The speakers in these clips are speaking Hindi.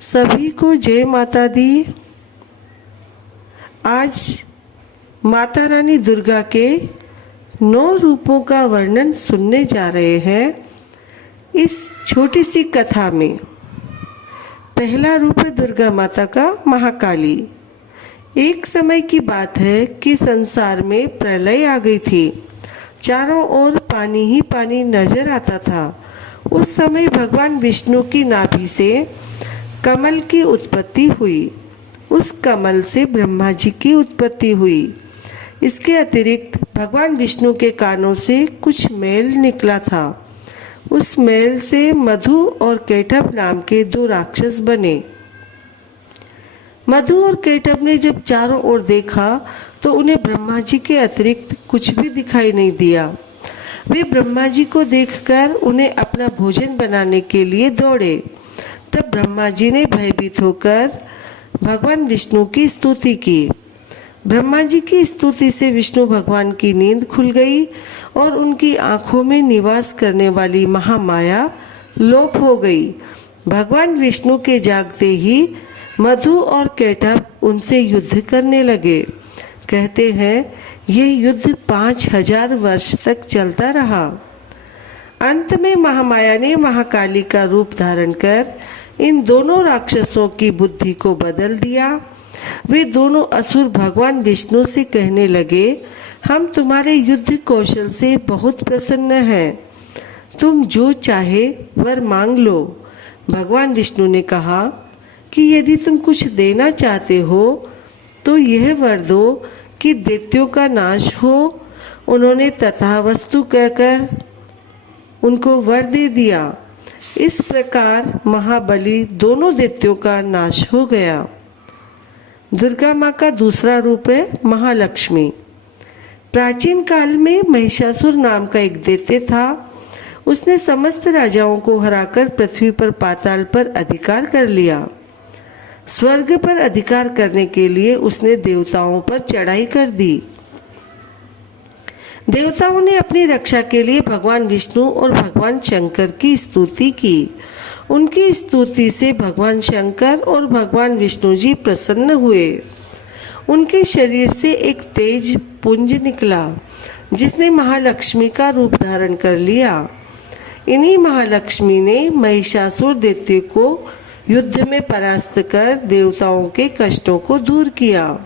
सभी को जय माता दी। आज माता रानी दुर्गा के 9 रूपों का वर्णन सुनने जा रहे हैं इस छोटी सी कथा में। पहला रूप है दुर्गा माता का महाकाली। एक समय की बात है कि संसार में प्रलय आ गई थी। चारों ओर पानी ही पानी नजर आता था। उस समय भगवान विष्णु की नाभि से कमल की उत्पत्ति हुई। उस कमल से ब्रह्मा जी की उत्पत्ति हुई। इसके अतिरिक्त भगवान विष्णु के कानों से कुछ मैल निकला था। उस मैल से मधु और केटभ नाम के 2 राक्षस बने। मधु और केटभ ने जब चारों ओर देखा तो उन्हें ब्रह्मा जी के अतिरिक्त कुछ भी दिखाई नहीं दिया। वे ब्रह्मा जी को देखकर उन्हें अपना भोजन बनाने के लिए दौड़े। तब ब्रह्मा जी ने भयभीत होकर भगवान विष्णु की स्तुति की। ब्रह्मा जी की स्तुति से विष्णु भगवान की नींद खुल गई और उनकी आंखों में निवास करने वाली महामाया लोप हो गई। भगवान विष्णु के जागते ही मधु और केटभ उनसे युद्ध करने लगे। कहते हैं यह युद्ध 5000 वर्ष तक चलता रहा। अंत में महामाया ने महाकाली का रूप धारण कर इन दोनों राक्षसों की बुद्धि को बदल दिया। वे दोनों असुर भगवान विष्णु से कहने लगे, हम तुम्हारे युद्ध कौशल से बहुत प्रसन्न हैं। तुम जो चाहे वर मांग लो। भगवान विष्णु ने कहा कि यदि तुम कुछ देना चाहते हो तो यह वर दो कि दैत्यों का नाश हो। उन्होंने तथावस्तु कहकर उनको वर दे दिया। इस प्रकार महाबली दोनों दैत्यों का नाश हो गया। दुर्गा माँ का दूसरा रूप है महालक्ष्मी। प्राचीन काल में महिषासुर नाम का एक दैत्य था। उसने समस्त राजाओं को हराकर पृथ्वी पर पाताल पर अधिकार कर लिया। स्वर्ग पर अधिकार करने के लिए उसने देवताओं पर चढ़ाई कर दी। देवताओं ने अपनी रक्षा के लिए भगवान विष्णु और भगवान शंकर की स्तुति की। उनकी स्तुति से भगवान शंकर और भगवान विष्णु जी प्रसन्न हुए। उनके शरीर से एक तेज पुंज निकला जिसने महालक्ष्मी का रूप धारण कर लिया। इन्हीं महालक्ष्मी ने महिषासुर दैत्य को युद्ध में परास्त कर देवताओं के कष्टों को दूर किया।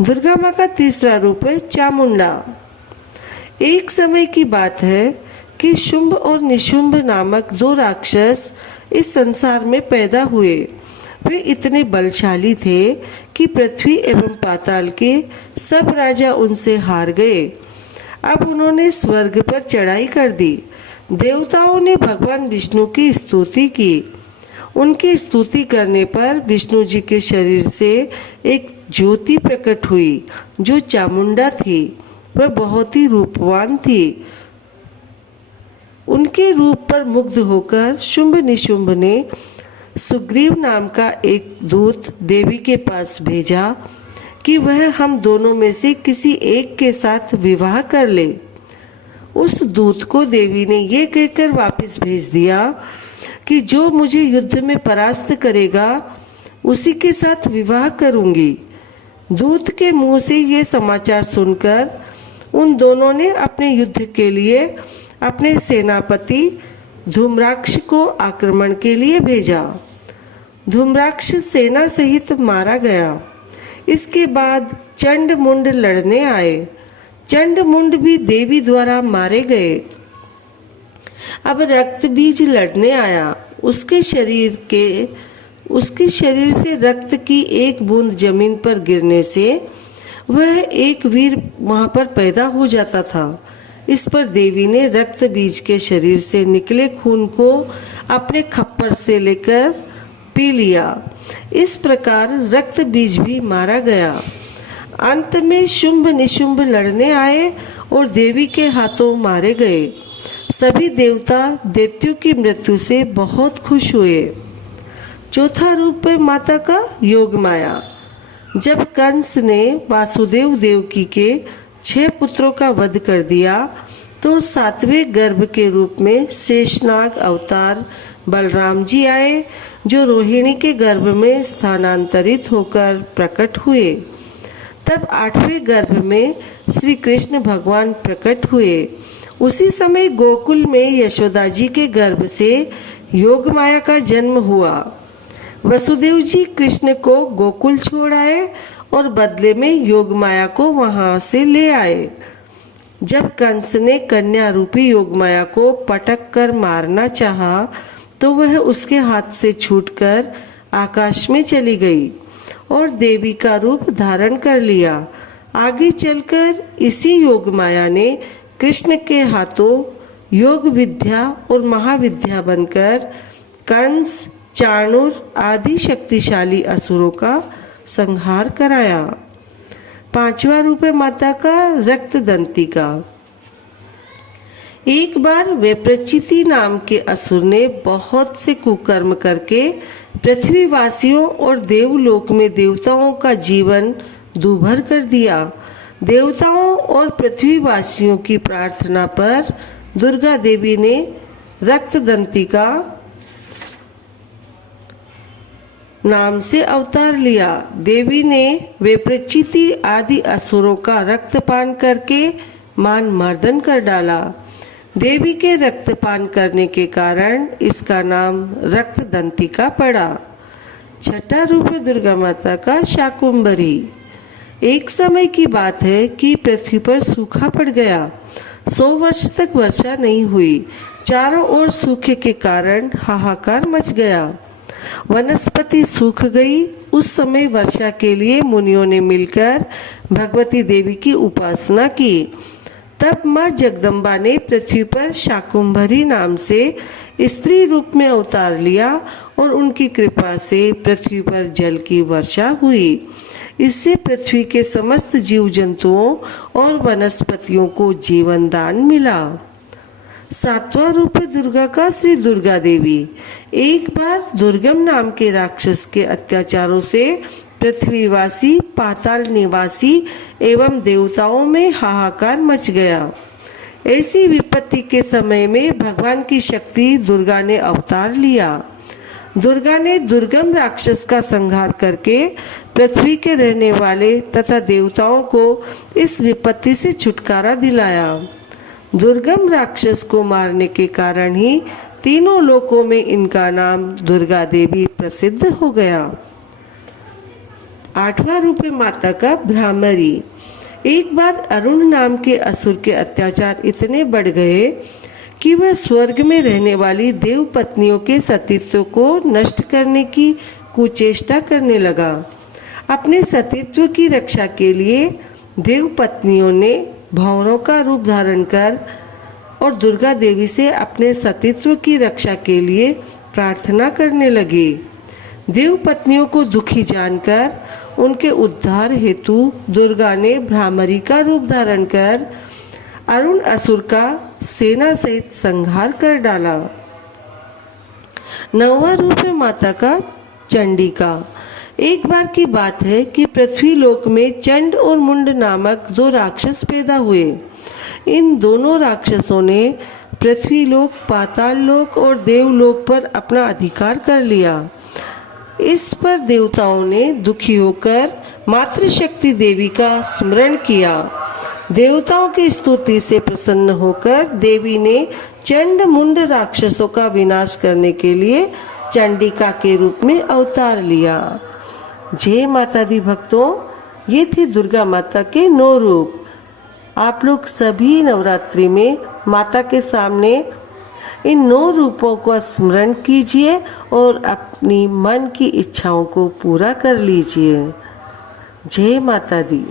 दुर्गा माँ का तीसरा रूप है चामुंडा। एक समय की बात है कि शुंभ और निशुंभ नामक 2 राक्षस इस संसार में पैदा हुए। वे इतने बलशाली थे कि पृथ्वी एवं पाताल के सब राजा उनसे हार गए। अब उन्होंने स्वर्ग पर चढ़ाई कर दी। देवताओं ने भगवान विष्णु की स्तुति की। उनकी स्तुति करने पर विष्णु जी के शरीर से एक ज्योति प्रकट हुई जो चामुंडा थी। वह बहुत ही रूपवान थी। उनके रूप पर मुग्ध होकर शुंभ निशुंभ ने सुग्रीव नाम का एक दूत देवी के पास भेजा कि वह हम दोनों में से किसी एक के साथ विवाह कर ले। उस दूत को देवी ने यह कहकर वापस भेज दिया कि जो मुझे युद्ध में परास्त करेगा उसी के साथ विवाह करूंगी। दूत के मुंह से यह समाचार सुनकर उन दोनों ने अपने युद्ध के लिए अपने सेनापति धूम्राक्ष को आक्रमण के लिए भेजा। धूम्राक्ष सेना सहित मारा गया। इसके बाद चंडमुंड लड़ने आए। चंडमुंड भी देवी द्वारा मारे गए। अब रक्तबीज लड़ने आया। उसके शरीर से रक्त की एक बूंद जमीन पर गिरने से वह एक वीर वहां पर पैदा हो जाता था। इस पर देवी ने रक्त बीज के शरीर से निकले खून को अपने खप्पर से लेकर पी लिया। इस प्रकार रक्त बीज भी मारा गया। अंत में शुंभ निशुंभ लड़ने आए और देवी के हाथों मारे गए। सभी देवता दैत्यों की मृत्यु से बहुत खुश हुए। चौथा रूप है माता का योग माया। जब कंस ने वासुदेव देवकी के 6 पुत्रों का वध कर दिया तो 7वें गर्भ के रूप में शेषनाग अवतार बलराम जी आए जो रोहिणी के गर्भ में स्थानांतरित होकर प्रकट हुए। तब 8वें गर्भ में श्री कृष्ण भगवान प्रकट हुए। उसी समय गोकुल में यशोदा जी के गर्भ से योग माया का जन्म हुआ। वसुदेव जी कृष्ण को गोकुल छोड़ आए और बदले में योग माया को वहां से ले आए। जब कंस ने कन्या रूपी योग माया को पटक कर मारना चाहा तो वह उसके हाथ से छूटकर आकाश में चली गई और देवी का रूप धारण कर लिया। आगे चलकर इसी योग माया ने कृष्ण के हाथों योग विद्या और महाविद्या बनकर कंस, चाणूर आदि शक्तिशाली असुरों का संहार कराया। 5वां रूप है माता का रक्तदंती का। एक बार वेप्रचिति नाम के असुर ने बहुत से कुकर्म करके पृथ्वीवासियों और देवलोक में देवताओं का जीवन दूभर कर दिया। देवताओं और पृथ्वीवासियों की प्रार्थना पर दुर्गा देवी ने रक्तदंती का नाम से अवतार लिया। देवी ने वेप्रचिति आदि असुरों का रक्तपान करके मान मर्दन कर डाला। देवी के रक्तपान करने के कारण इसका नाम रक्तदंतिका पड़ा। 6ठा रूप है दुर्गा माता का शाकुंभरी। एक समय की बात है कि पृथ्वी पर सूखा पड़ गया। 100 वर्ष तक वर्षा नहीं हुई। चारों ओर सूखे के कारण हाहाकार मच गया। वनस्पति सूख गई। उस समय वर्षा के लिए मुनियों ने मिलकर भगवती देवी की उपासना की। तब माँ जगदम्बा ने पृथ्वी पर शाकुंभरी नाम से स्त्री रूप में अवतार लिया और उनकी कृपा से पृथ्वी पर जल की वर्षा हुई। इससे पृथ्वी के समस्त जीव जंतुओं और वनस्पतियों को जीवन दान मिला। 7वां रूप है दुर्गा का श्री दुर्गा देवी। एक बार दुर्गम नाम के राक्षस के अत्याचारों से पृथ्वीवासी, पाताल निवासी एवं देवताओं में हाहाकार मच गया। ऐसी विपत्ति के समय में भगवान की शक्ति दुर्गा ने अवतार लिया। दुर्गा ने दुर्गम राक्षस का संहार करके पृथ्वी के रहने वाले तथा देवताओं को इस विपत्ति से छुटकारा दिलाया। दुर्गम राक्षस को मारने के कारण ही तीनों लोकों में इनका नाम दुर्गा देवी प्रसिद्ध हो गया। 8वां रूप है माता का भ्रामरी। एक बार अरुण नाम के असुर के अत्याचार इतने बढ़ गए कि वह स्वर्ग में रहने वाली देव पत्नियों के सतीत्व को नष्ट करने की कुचेष्टा करने लगा। अपने सतीत्व की रक्षा के लिए देव पत्नियों ने भंवरों का रूप धारण कर और दुर्गा देवी से अपने सतीत्व की रक्षा के लिए प्रार्थना करने लगे। देव पत्नियों को दुखी जानकर उनके उद्धार हेतु दुर्गा ने भ्रामरी का रूप धारण कर अरुण असुर का सेना सहित संहार कर डाला। 9वां रूप है माता का चंडिका। एक बार की बात है कि पृथ्वी लोक में चंड और मुंड नामक 2 राक्षस पैदा हुए। इन दोनों राक्षसों ने पृथ्वी लोक, पाताल लोक और देवलोक पर अपना अधिकार कर लिया। इस पर देवताओं ने दुखी होकर मातृशक्ति देवी का स्मरण किया। देवताओं की स्तुति से प्रसन्न होकर देवी ने चंड मुंड राक्षसों का विनाश करने के लिए चंडिका के रूप में अवतार लिया। जय माता दी भक्तों, ये थी दुर्गा माता के 9 रूप। आप लोग सभी नवरात्रि में माता के सामने इन 9 रूपों का स्मरण कीजिए और अपनी मन की इच्छाओं को पूरा कर लीजिए। जय माता दी।